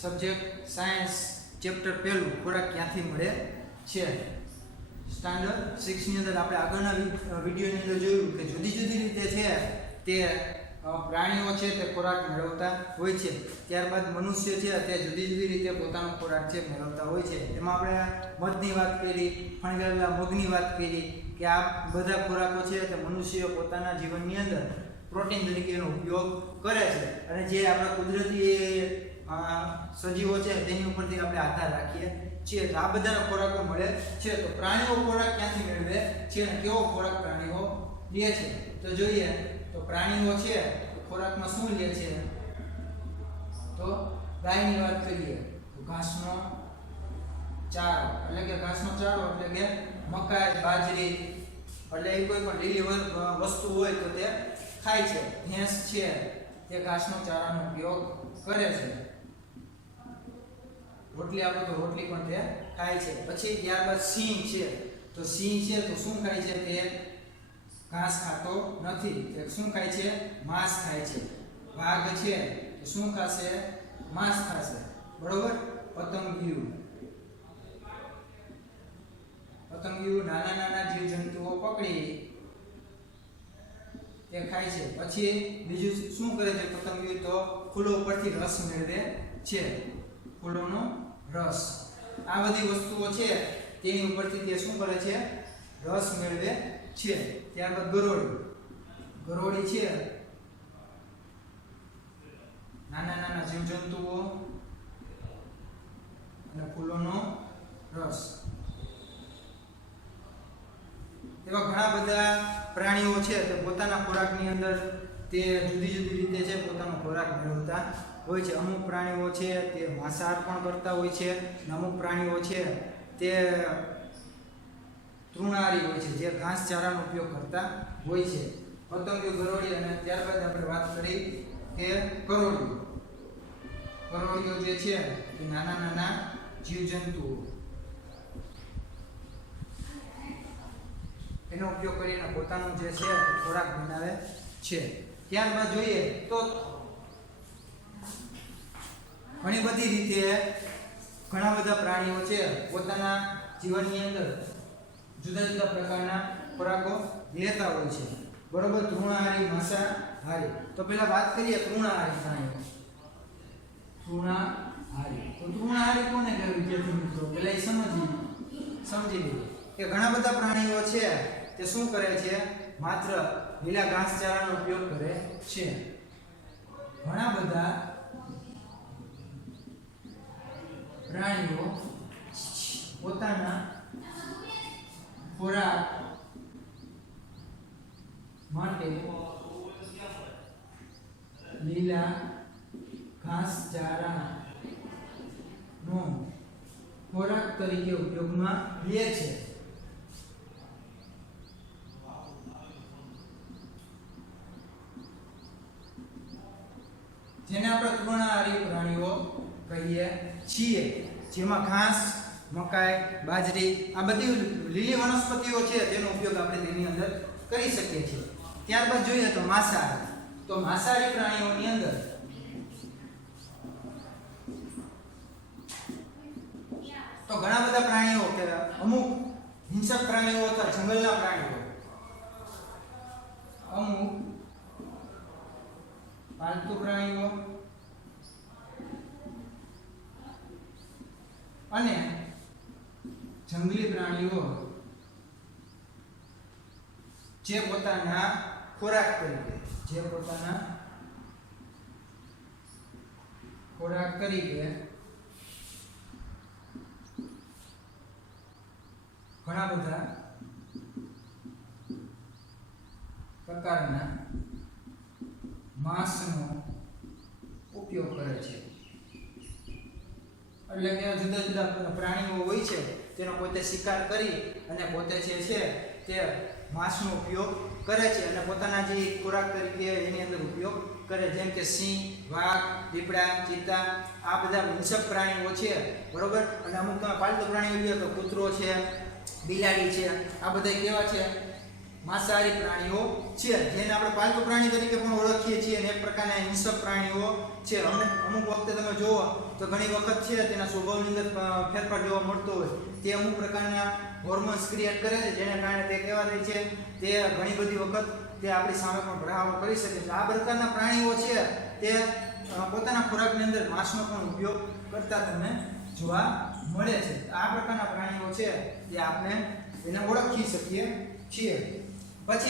Subject science chapter પહેલું ખોરાક ક્યાંથી મળે છે. સ્ટાન્ડર્ડ 6 ની અંદર આપણે આગળના વિડીયોની અંદર જોયું કે જુદી જુદી રીતે છે તે પ્રાણીઓ છે તે ખોરાક મેળવતા હોય છે. ત્યારબાદ મનુષ્ય છે તે જુદી જુદી રીતે પોતાનો ખોરાક છે મેળવતા હોય છે. એમાં આપણે મધની વાત કરી, ફણગાવેલા મગની વાત કરી કે આ બધા ખોરાકો છે તે મનુષ્ય પોતાના જીવનની અંદર પ્રોટીન તરીકેનો ઉપયોગ કરે છે અને જે આપણા કુદરતી સજીવો છે તેની ઉપરથી આપણે આધાર રાખીએ છીએ. આ બધાના ખોરાકો મળે છે. તો પ્રાણીઓ ખોરાક ક્યાંથી મેળવે છે અને કેવો ખોરાક પ્રાણીઓ લે છે તો જોઈએ. તો પ્રાણીઓ છે ખોરાકમાં શું લે છે? તો ગાયની વાત કરીએ તો ઘાસનો ચારો, એટલે કે ઘાસનો ચારો એટલે કે મકાઈ, બાજરી, એટલે એ કોઈ પણ લીલી વસ્તુ હોય તો તે ખાય છે. ભેંસ છે તે ઘાસનો ચારાનો ઉપયોગ કરે છે. રોટલી આપો તો રોટલી પણ તે ખાય છે. પછી ત્યારબાદ સિંહ છે તો સિંહ છે તો શું ખાય છે? તે ઘાસ ખાતો નથી. તે શું ખાય છે? માંસ ખાય છે. વાઘ છે તો શું ખાશે? માંસ ખાશે. બરોબર. પતંગિયું નાના નાના જીવજંતુઓ પકડી તે ખાય છે. પછી બીજું શું કરે છે પતંગિયું? તો ફૂલો ઉપરથી રસ મેળવે છે. ફૂલોનો રસ. આ બધી વસ્તુઓ છે તેની ઉપરથી તે શું કરે છે? રસ મેળવે છે. ત્યારબાદ ગરોળી છે નાના નાના જીવજંતુઓ અને ફૂલોનો રસ. એવા ઘણા બધા પ્રાણીઓ છે તે પોતાના ખોરાકની અંદર તે જુદી જુદી રીતે છે પોતાનો ખોરાક મેળવતા હોય છે. અમુક પ્રાણીઓ છે તે માંસાહાર પણ કરતા હોય છે અને અમુક પ્રાણીઓ છે તે તૃણાહારી હોય છે, જે ઘાસ ચારાનો ઉપયોગ કરતા હોય છે. પતંગિયું, ગરોળી અને ત્યારબાદ આપણે વાત કરી કે કરોળીઓ જે છે એ નાના નાના જીવજંતુઓ એનો ઉપયોગ કરીને પોતાનો જે છે ખોરાક બનાવે છે. ત્યારબાદ જોઈએ તો ઘણી બધી રીતે ઘણા બધા પ્રાણીઓ છે પોતાના જીવનની અંદર જુદા જુદા પ્રકારના ખોરાકો લેતા હોય છે. બરોબર. તૃણાહારી, માંસાહારી. તો પહેલા વાત કરીએ તૃણાહારી પ્રાણીઓ. તૃણાહારી કોને કહેવાય વિદ્યાર્થી મિત્રો? પહેલા એ સમજી લઈએ કે ઘણા બધા પ્રાણીઓ છે તે શું કરે છે? માત્ર લીલા ઘાસચારાનો ઉપયોગ કરે છે. ઘણા બધા પ્રાણીઓ પોતાના ખોરાક માટે લીલા ઘાસચારાનો ખોરાક તરીકે ઉપયોગમાં લે છે. જેને આપણે તૃણાહારી પ્રાણીઓ કહીએ છીએ, જેમાં ઘાસ, મકાઈ, બાજરી આ બધી લીલી વનસ્પતિઓ છે તેનો ઉપયોગ આપણે તેની અંદર કરી શકીએ છીએ. ત્યારબાદ જોઈએ તો માંસાહારી. તો માંસાહારી પ્રાણીઓની અંદર તો ઘણા બધા પ્રાણીઓ કે અમુક હિંસક પ્રાણીઓ અથવા જંગલના પ્રાણીઓ, અમુક પાલતુ પ્રાણીઓ અને જંગલી પ્રાણીઓ જે પોતાના ખોરાક તરીકે ઘણા બધા પ્રકારના માંસનો ઉપયોગ કરે છે. એટલે કે જુદા જુદા પ્રાણીઓ હોય છે તેનો પોતે શિકાર કરી અને પોતે જે છે તે માંસનો ઉપયોગ કરે છે અને પોતાના જે ખોરાક તરીકે એની અંદર ઉપયોગ કરે. જેમ કે સિંહ, વાઘ, દીપડા, ચિત્તા આ બધા હિંસક પ્રાણીઓ છે. બરોબર. અને અમુક તમે પાલતુ પ્રાણીઓ લ્યો તો કૂતરો છે, બિલાડી છે, આ બધા કેવા છે? માંસાહારી પ્રાણીઓ છે, જેને આપણે પાલતુ પ્રાણી તરીકે પણ ઓળખીએ છીએ અને એક પ્રકારના હિંસક પ્રાણીઓ છે. અમુક વખતે તમે જુઓ તો ઘણી વખત છે તેના સ્વભાવની અંદર ફેરફાર જોવા મળતો હોય. તે અમુક પ્રકારના હોર્મોન્સ ક્રિએટ કરે છે, જેના કારણે તે કેવા થાય છે, તે ઘણી બધી વખત તે આપણી સામે પણ પ્રહારો કરી શકે છે. આ પ્રકારના પ્રાણીઓ છે તે પોતાના ખોરાકની અંદર માંસનો પણ ઉપયોગ કરતા તમને જોવા મળે છે. આ પ્રકારના પ્રાણીઓ છે તે આપણે એને ઓળખી શકીએ છીએ.